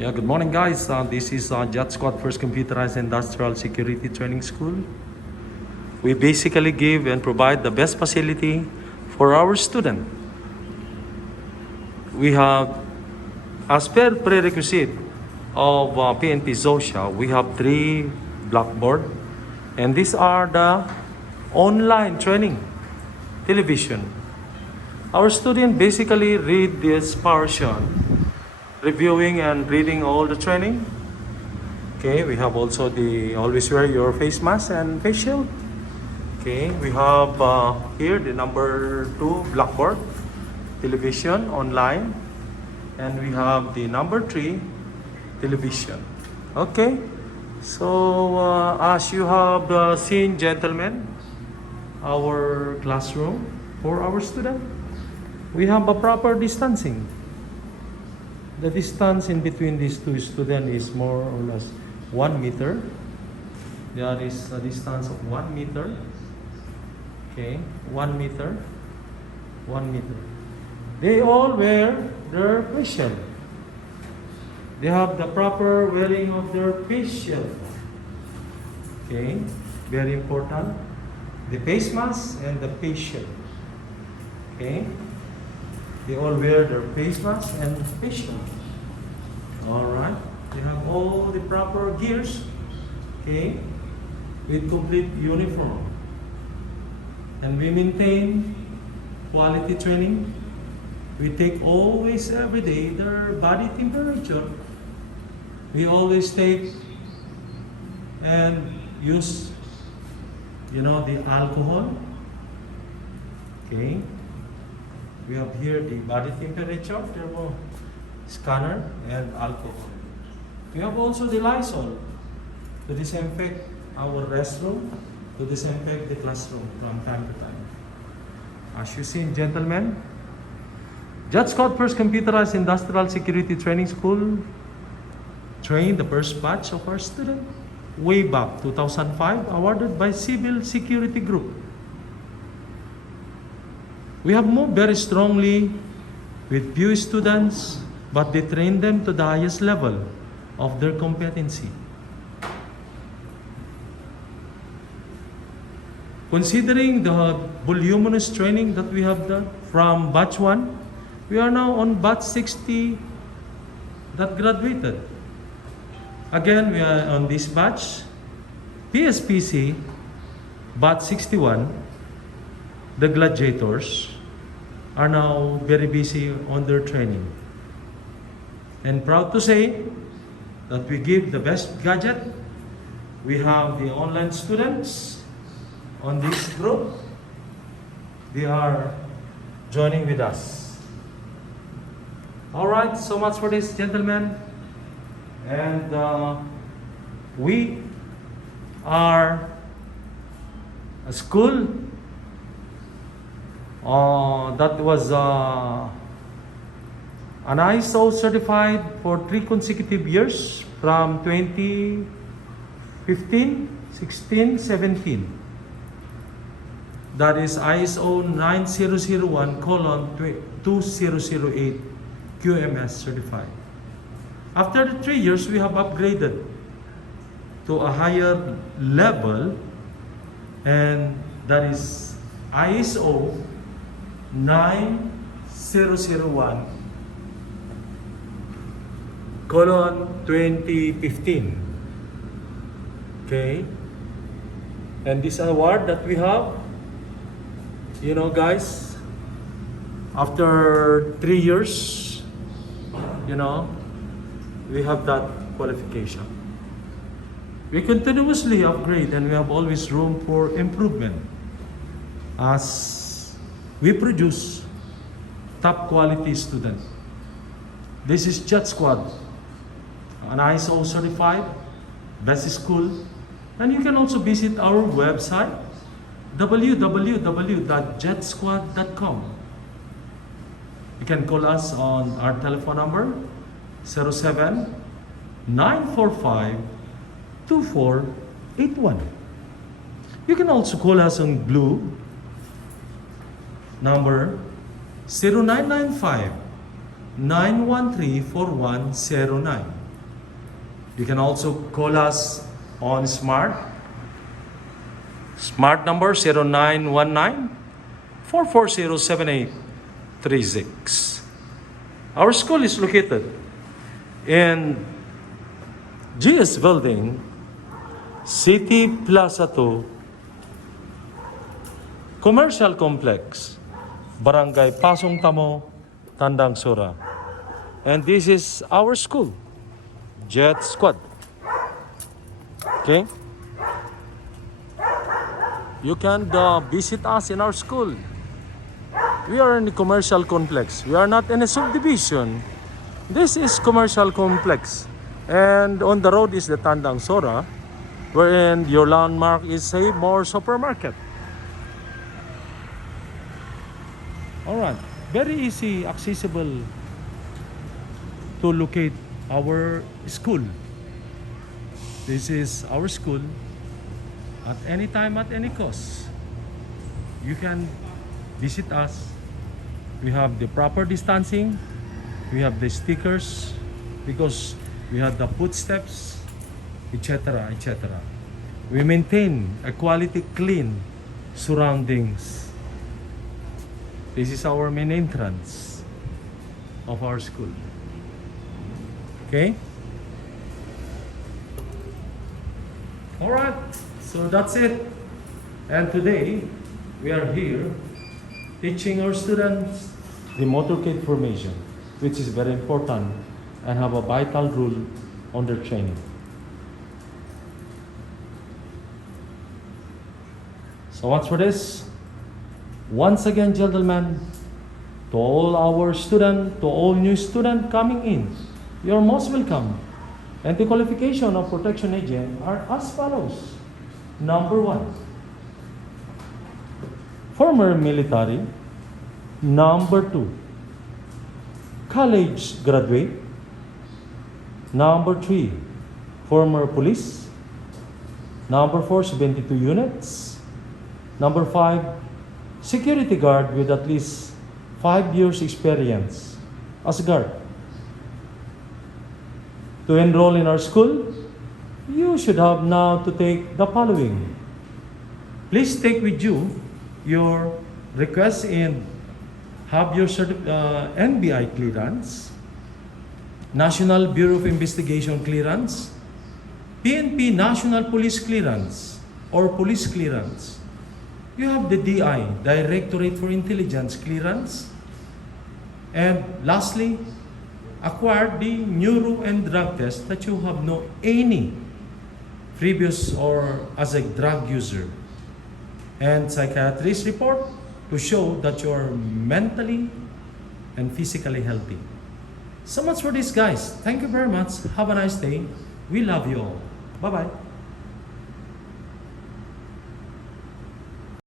Yeah, good morning, guys. This is Jet Squad First Computerized Industrial Security Training School. We basically give and provide the best facility for our student. We have, as per prerequisite of PNP ZOSHA, we have 3 blackboard, and these are the online training television. Our student basically read this portion, reviewing and reading all the training. Okay, we have also the always wear your face mask and face shield. Okay, we have here the number 2 blackboard television online, and we have the number 3 television. Okay, so as you have seen, gentlemen, our classroom for our student, we have a proper distancing. The distance in between these two students is more or less 1 meter. There is a distance of 1 meter. Okay, 1 meter. 1 meter. They all wear their face shield. They have the proper wearing of their face shield. Okay, very important. The face mask and the face shield. Okay. They all wear their face mask and face shield. Alright. They have all the proper gears. Okay. With complete uniform. And we maintain quality training. We take always every day their body temperature. We always take and use, the alcohol. Okay. We have here the body temperature, thermo scanner, and alcohol. We have also the Lysol to disinfect our restroom, to disinfect the classroom from time to time. As you see, gentlemen, Jet Squad First Computerized Industrial Security Training School trained the first batch of our student way back 2005, awarded by Civil Security Group. We have moved very strongly with few students, but they train them to the highest level of their competency. Considering the voluminous training that we have done from batch 1, we are now on batch 60 that graduated. Again, we are on this batch, PSPC, batch 61, the gladiators are now very busy on their training. And proud to say that we give the best gadget. We have the online students on this group. They are joining with us. Alright, so much for this, gentlemen. And we are a school that was an ISO certified for 3 consecutive years from 2015, 16, 17. That is ISO 9001:2008 QMS certified. After the 3 years, we have upgraded to a higher level, and that is ISO 9001:2015. Okay, and this award that we have, guys, after 3 years, we have that qualification. We continuously upgrade, and we have always room for improvement as we produce top quality students. This is Jet Squad, an ISO certified best school. And you can also visit our website, www.jetsquad.com. You can call us on our telephone number, 07-945-2481. You can also call us on Blue number 0995 913-4109. You can also call us on Smart. Smart number 0919-440-7836. Our school is located in GS Building, City Plaza 2, Commercial Complex, Barangay Pasong Tamo, Tandang Sora. And this is our school, Jet Squad. Okay? You can visit us in our school. We are in the commercial complex. We are not in a subdivision. This is commercial complex. And on the road is the Tandang Sora, wherein your landmark is a more supermarket. Alright, very easy, accessible to locate our school. This is our school. At any time, at any cost, you can visit us. We have the proper distancing. We have the stickers because we have the footsteps, etc., etc. We maintain a quality, clean surroundings. This is our main entrance of our school. Okay? All right. So that's it. And today, we are here teaching our students the motorcade formation, which is very important and have a vital role on their training. So what's for this? Once again, gentlemen, to all our students, to all new students coming in, you're most welcome. And the qualification of protection agent are as follows. Number 1, former military. Number 2, college graduate. Number 3, former police. Number 4, 72 units. Number 5, security guard with at least 5 years experience as guard. To enroll in our school, you should have now to take the following. Please take with you your request and have your NBI clearance, National Bureau of Investigation clearance, PNP National Police clearance or police clearance. You have the DI, Directorate for Intelligence clearance. And lastly, acquire the neuro and drug test that you have no any previous or as a drug user, and psychiatrist report to show that you are mentally and physically healthy. So much for this, guys. Thank you very much. Have a nice day. We love you all. Bye-bye.